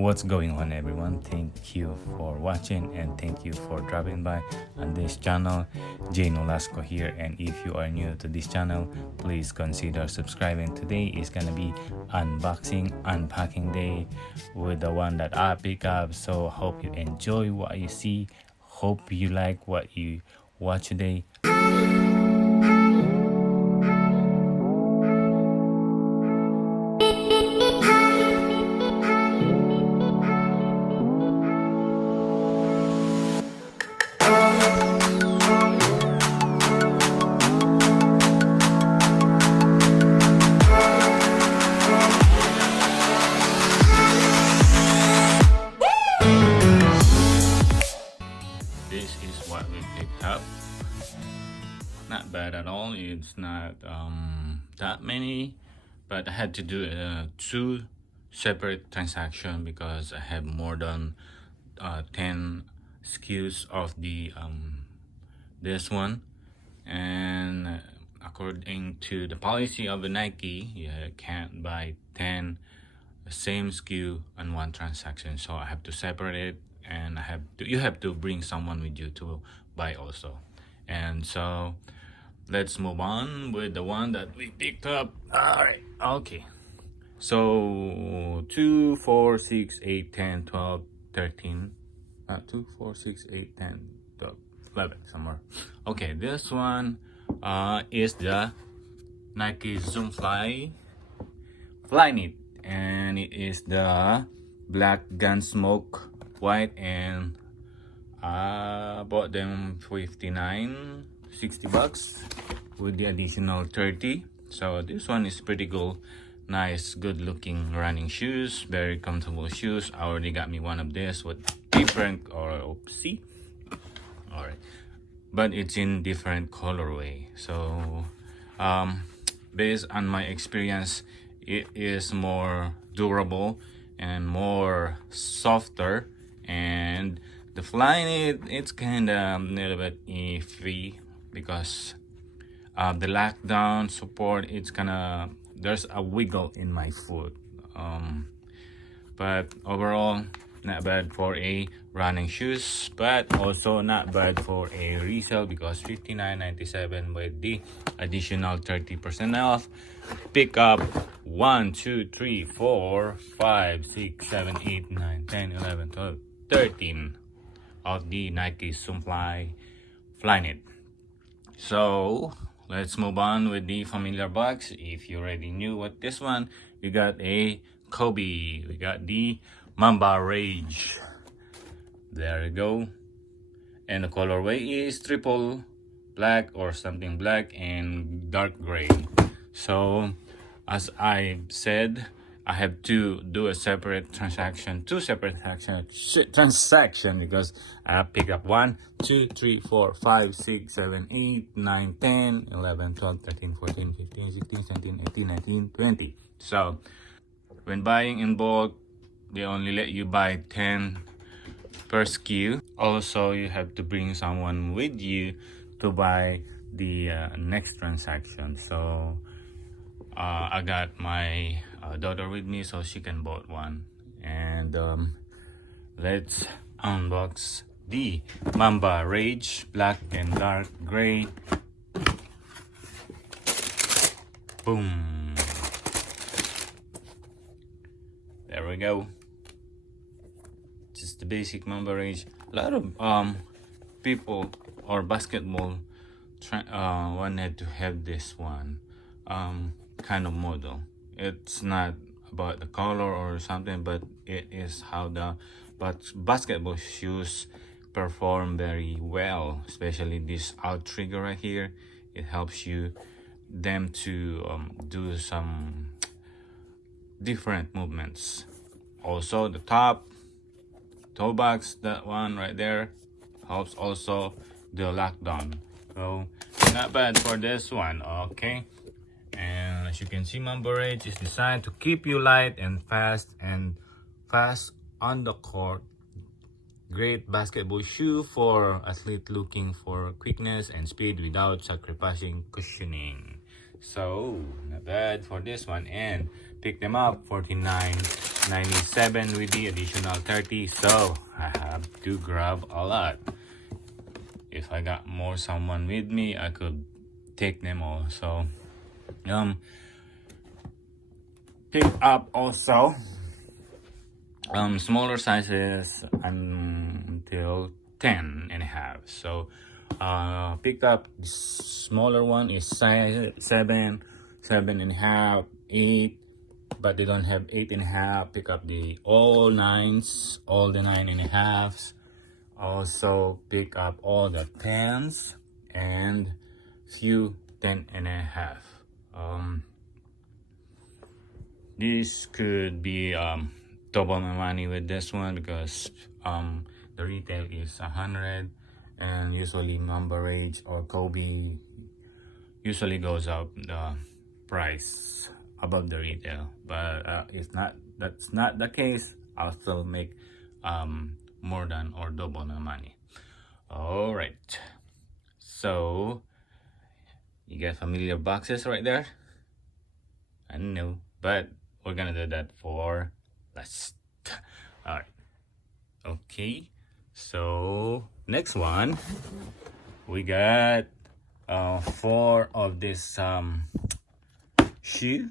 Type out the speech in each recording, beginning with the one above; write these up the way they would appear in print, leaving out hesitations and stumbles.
What's going on, everyone? Thank you for watching and thank you for dropping by on this channel. Jay Nolasco here, and if you are new to this channel, please consider subscribing. Today is gonna be unpacking day with the one that I pick up. So hope you enjoy what you see. Hope you like what you watch today. This is what we picked up. Not bad at all. It's not that many, but I had to do two separate transactions because I have more than 10 SKUs of the this one, and according to the policy of the Nike, you can't buy 10 same SKU on one transaction, so I have to separate it, and you have to bring someone with you to buy also. And so let's move on with the one that we picked up. All right, okay, so 2 4 6 8 10 12 13 2 4 6 8 10 12 11 somewhere. Okay, this one is the Nike Zoom Flyknit, and it is the black Gunsmoke white, and I bought them $59.60 with the additional 30. So this one is pretty cool. Nice, good looking running shoes, very comfortable shoes. I already got me one of this with different, or oopsie, all right, but it's in different colorway. So based on my experience, it is more durable and more softer, and the Flyknit, it's kind of a little bit iffy because the lockdown support, it's gonna, there's a wiggle in my foot, but overall not bad for a running shoes, but also not bad for a resale because $59.97 with the additional 30% off. Pick up 1 2 3 4 5 6 7 8 9 10 11 12 13 of the Nike Zoom Flyknit. So let's move on with the familiar box. If you already knew what this one, we got a Kobe, we got the Mamba Rage, there you go, and the colorway is triple black or something black and dark gray. So as I said, I have to do a separate transaction, two separate transaction because I pick up 1 2 3 4 5 6 7 8 9 10 11 12 13 14 15 16 17 18 19 20. So when buying in bulk, they only let you buy 10 per SKU. Also, you have to bring someone with you to buy the next transaction. So I got my daughter with me so she can bought one. And let's unbox the Mamba Rage black and dark gray. Boom, there we go. Just the basic Mamba Rage. A lot of people or basketball wanted to have this one kind of model. It's not about the color or something, but it is how the basketball shoes perform very well, especially this out trigger right here. It helps you them to do some different movements. Also the toe box, that one right there, helps also the lockdown. So not bad for this one. Okay, and as you can see, Mamba Rage is designed to keep you light and fast on the court. Great basketball shoe for athlete looking for quickness and speed without sacrificing cushioning. So not bad for this one. And pick them up 49.97 with the additional 30. So I have to grab a lot. If I got more someone with me, I could take them all. So pick up also smaller sizes until 10.5. So pick up smaller one is size 7.5, 8, but they don't have 8.5. Pick up the all 9s, all the 9.5s. Also pick up all the 10s and few 10.5. This could be double my money with this one because the retail is 100, and usually Mamba Rage or Kobe usually goes up the price above the retail. But if not, that's not the case, I'll still make more than or double my money. All right, so you get familiar boxes right there. I know, but we're gonna do that for last. All right, okay, so next one we got 4 of this shoe,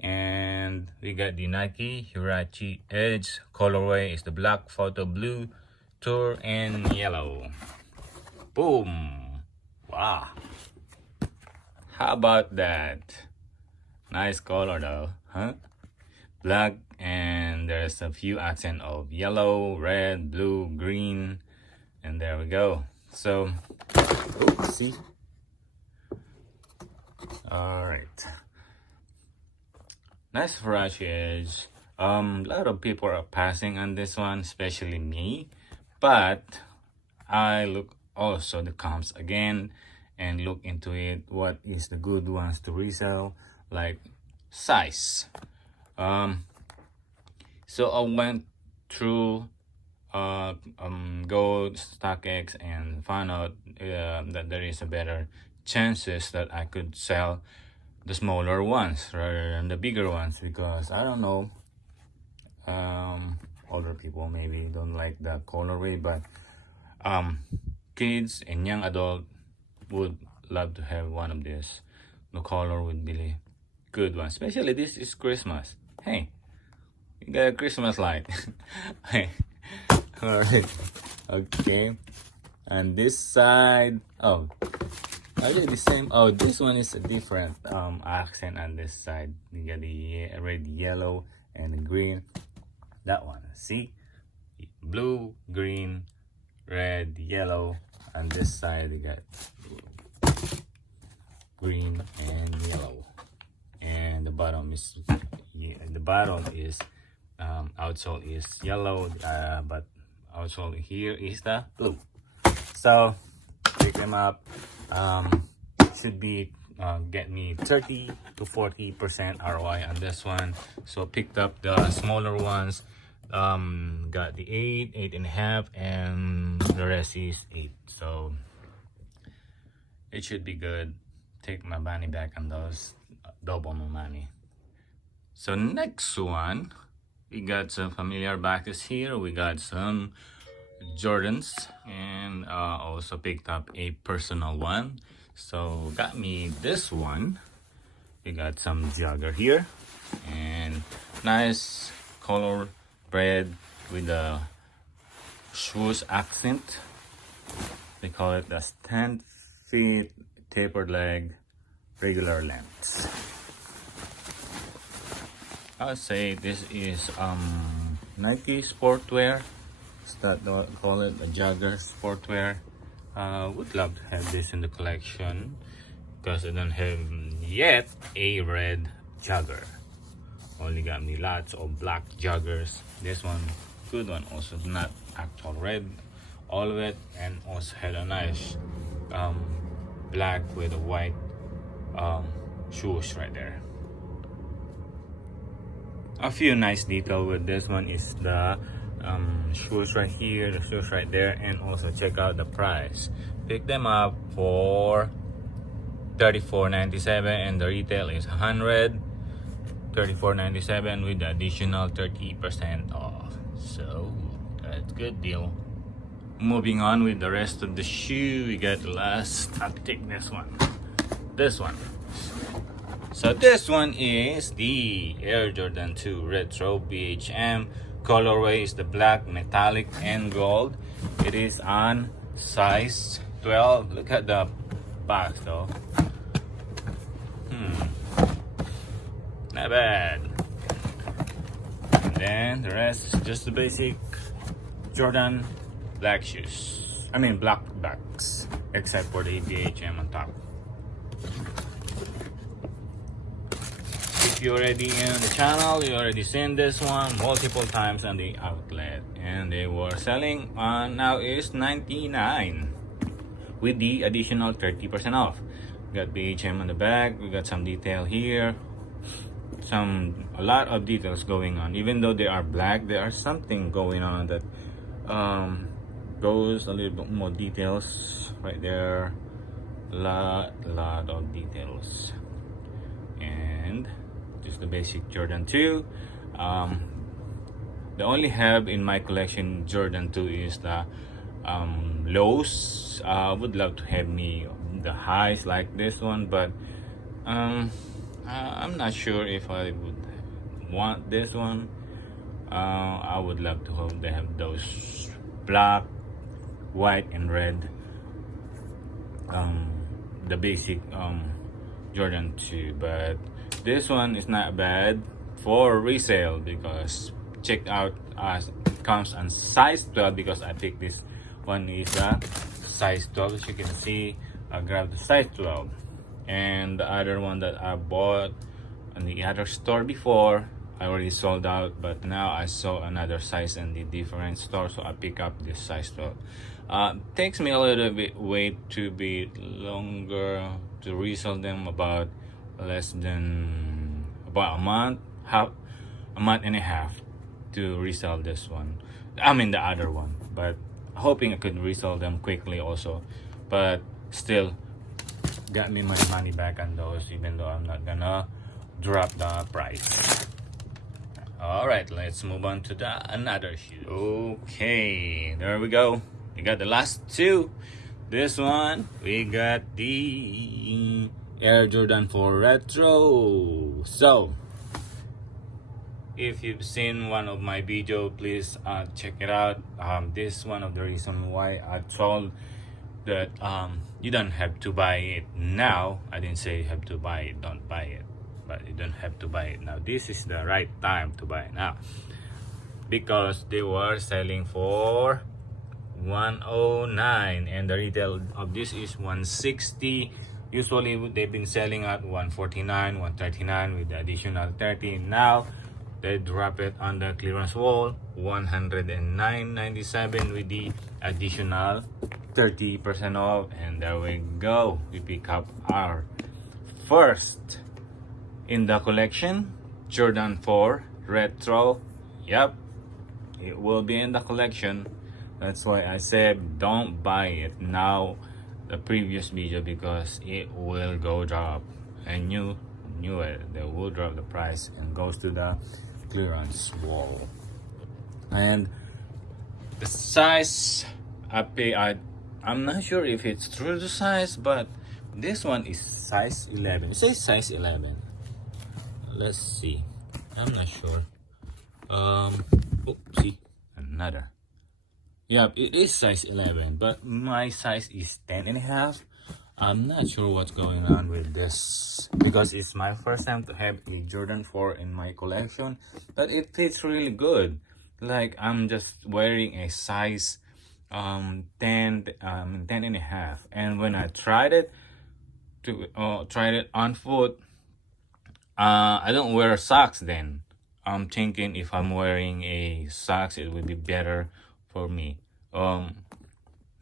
and we got the Nike Huarache Edge. Colorway is the black, photo blue, tour, and yellow. Boom! Wow, how about that? Nice color though, huh? Black, and there's a few accent of yellow, red, blue, green, and there we go. So see, all right, nice Huarache Edge. A lot of people are passing on this one, especially me, but I look also the comps again and look into it, what is the good ones to resell, like size. So I went through Gold, StockX, and found out that there is a better chances that I could sell the smaller ones rather than the bigger ones, because I don't know, older people maybe don't like the colorway, but kids and young adult would love to have one of these. The color would be good one, especially this is Christmas. Hey, you got a Christmas light. All right, okay, and this side, oh, are they the same? Oh, this one is a different accent on this side. You got the red, yellow, and the green. That one, see, blue, green, red, yellow. On this side, you got green and yellow, and the bottom is outsole is yellow, but outsole here is the blue. So pick them up. Should be get me 30 to 40% ROI on this one. So picked up the smaller ones, got the 8, 8.5, and the rest is 8. So it should be good. Take my money back on those, double my money. So next one, we got some familiar boxes here. We got some Jordans, and also picked up a personal one. So got me this one. We got some jogger here, and nice color red with the swoosh accent. They call it the stand feet, tapered leg, regular lengths. I'll say this is Nike sportwear. Call it a jogger sportwear. Would love to have this in the collection because I don't have yet a red jogger. Only got me lots of black joggers. This one, good one, also not actual red, all of it, and also had a nice black with a white shoes right there. A few nice detail with this one is the shoes right here, the shoes right there, and also check out the price. Pick them up for $34.97, and the retail is $134.97 with the additional 30% off. So that's good deal. Moving on with the rest of the shoe, we got the last. I'll take this one. So this one is the Air Jordan 2 Retro BHM. Colorway is the black, metallic, and gold. It is on size 12. Look at the box though. Not bad. And then the rest is just the basic Jordan black shoes. I mean black backs, except for the BHM on top. If you're already in the channel, you already seen this one multiple times on the outlet, and they were selling on now is $99 with the additional 30% off. We got BHM on the back. We got some detail here. A lot of details going on. Even though they are black, there are something going on that goes a little bit more details right there. Lot of details. And just the basic Jordan 2. The only have in my collection Jordan 2 is the lows. I would love to have me the highs like this one, but I'm not sure if I would want this one. I would love to hope they have those black, white, and red. The basic Jordan 2, but this one is not bad for resale because check out comes on size 12 because I think this one is a size 12. As you can see, I grabbed the size 12, and the other one that I bought in the other store before I already sold out, but now I saw another size in the different store, so I pick up this size 12. Takes me a little bit wait to be longer to resell them, about less than about a month and a half to resell this one. I mean the other one, but hoping I could resell them quickly also, but still got me my money back on those, even though I'm not gonna drop the price. All right, let's move on to another shoe. Okay, there we go. We got the last two. This one, we got the Air Jordan 4 Retro. So, if you've seen one of my video, please check it out. This is one of the reasons why I told that you don't have to buy it now. I didn't say you have to buy it, don't buy it, but you don't have to buy it now. This is the right time to buy it now because they were selling for $109 and the retail of this is $160. Usually they've been selling at $149, $139 with the additional 30. Now they drop it on the clearance wall, $109.97 with the additional 30% off, and there we go. We pick up our first in the collection Jordan 4 Retro. Yep, it will be in the collection. That's why I said don't buy it now, the previous video, because it will go drop. And you knew it, they will drop the price and goes to the clearance wall. And the size I'm not sure if it's true to size, but this one is size 11. It says size 11. Let's see, I'm not sure. See, another. Yep, it is size 11, but my size is 10 and a half. I'm not sure what's going on with this because it's my first time to have a Jordan 4 in my collection, but it fits really good. Like I'm just wearing a size 10 and a half, and when I tried it on foot, I don't wear socks then. I'm thinking if I'm wearing a socks it would be better for me.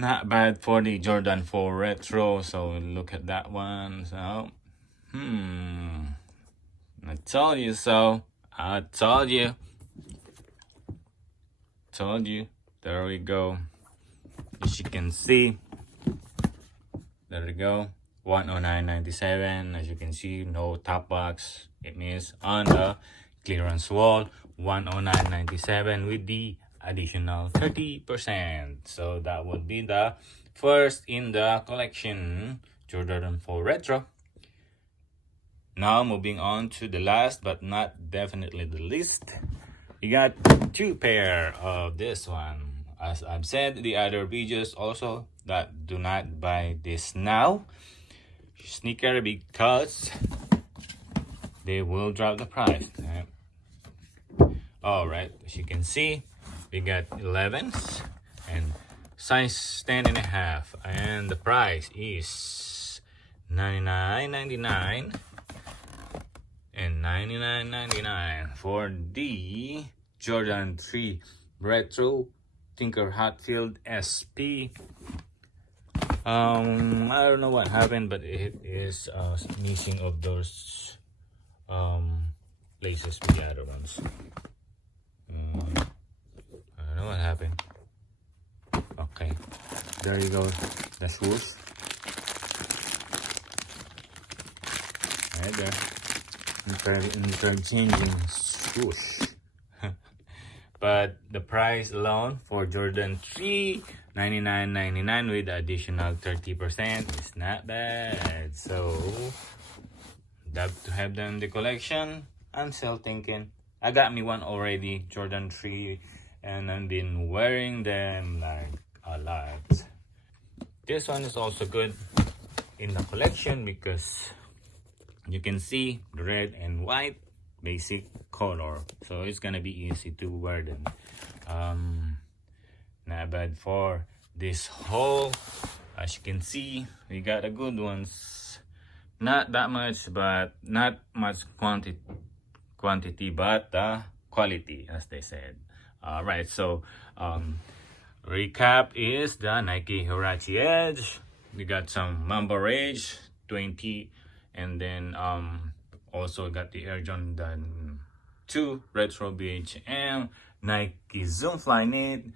Not bad for the Jordan 4 Retro. So look at that one. So I told you so. I told you. There we go. As you can see, there we go. 109.97. As you can see, no top box. It means on the clearance wall, 109.97 with the additional 30%. So that would be the first in the collection, Jordan 4 Retro. Now moving on to the last but not definitely the least, we got two pair of this one. As I've said the other videos also, that do not buy this now sneaker because they will drop the price. Alright, as you can see, we got 11s and size 10.5, and the price is $99.99 and $99.99 for the Jordan 3 Retro Tinker Hatfield SP. I don't know what happened, but it is missing of those places with the other ones. I don't know what happened. Okay, there you go, the swoosh right there, interchanging swoosh. But the price alone for Jordan 3, $99.99 with additional 30% is not bad. So that to have them in the collection, I'm still thinking. I got me one already, Jordan 3, and I've been wearing them like a lot. This one is also good in the collection because you can see the red and white basic color, so it's gonna be easy to wear them. Not bad for this haul. As you can see, we got the good ones. Not that much, but not much quantity, but quality, as they said. Right, so recap is the Nike Huarache Edge. We got some Mamba Rage 20, and then also got the Air Jordan 2 Retro BHM, Nike Zoom Flyknit,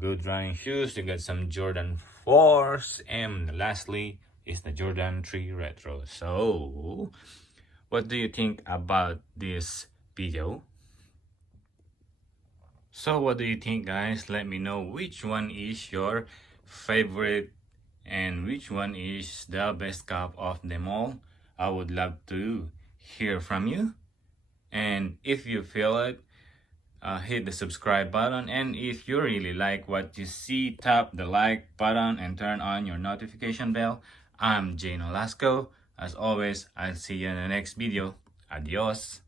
good running shoes. You got some Jordan 4s, and lastly is the Jordan 3 Retro. So what do you think about this video? So what do you think, guys? Let me know which one is your favorite and which one is the best cup of them all. I would love to hear from you. And if you feel it, hit the subscribe button, and if you really like what you see, tap the like button and turn on your notification bell. I'm Jay Nolasco. As always, I'll see you in the next video. Adios.